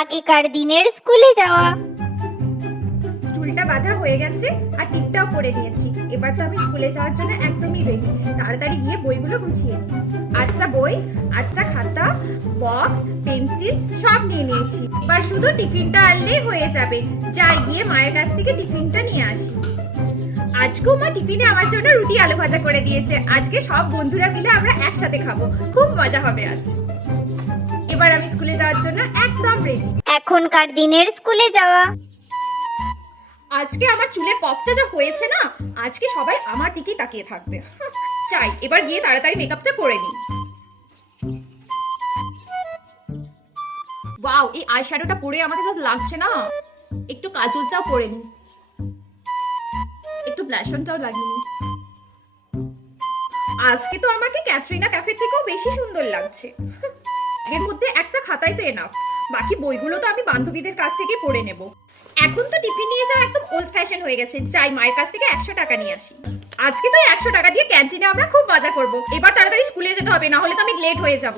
আগেকার দিনের স্কুলে যাওয়া। চুলটা বাঁধা হয়ে গেছে আর টিপটাও পরে নিয়েছি। এবার তো আমি স্কুলে যাওয়ার জন্য একদমই রেডি। তাড়াতাড়ি গিয়ে বইগুলো গুছিয়ে নিই। 8টা বই, 8টা খাতা, বক্স, পেন্সিল সব নিয়ে নিয়েছি। এবার শুধু টিফিনটা আনলেই হয়ে যাবে। যাই গিয়ে মায়ের কাছ থেকে টিফিনটা নিয়ে আসি। আজকেও মা টিফিনে আমার জন্য রুটি আলু ভাজা করে দিয়েছে। আজকে সব বন্ধুরা মিলে আমরা একসাথে খাবো, খুব মজা হবে আজ। এবার আমি স্কুলে যাওয়ার জন্য একদম রেডি। এখনকার দিনের স্কুলে যাওয়া। আজকে আমার চুলের পপটা যা হয়েছে না, আজকে সবাই আমার দিকেই তাকিয়ে থাকবে। চাই এবার গিয়ে তাড়াতাড়ি মেকআপটা করে নিই। ওয়াও, এই আইশ্যাডোটা পরে আমাকে যা লাগছে না। একটু কাজলটাও পরে নিই, একটু ব্লাশ অনটাও লাগিয়ে নিই। আজকে তো আমাকে ক্যাটরিনা ক্যাফে থেকেও বেশি সুন্দর লাগছে। এর মধ্যে একটা খাতাই তো এনাফ, বাকি বইগুলো তো আমি বান্ধবীদের কাছ থেকে পড়ে নেব। এখন তো টিফিন নিয়ে যাওয়া একদম ওল্ড ফ্যাশন হয়ে গেছে। যাই মায়ের কাছ থেকে 100 টাকা নিয়ে আসি। আজকে তো 100 টাকা দিয়ে ক্যান্টিনে আমরা খুব মজা করব। এবার তাড়াতাড়ি স্কুলে যেতে হবে, না হলে তো আমি লেট হয়ে যাব।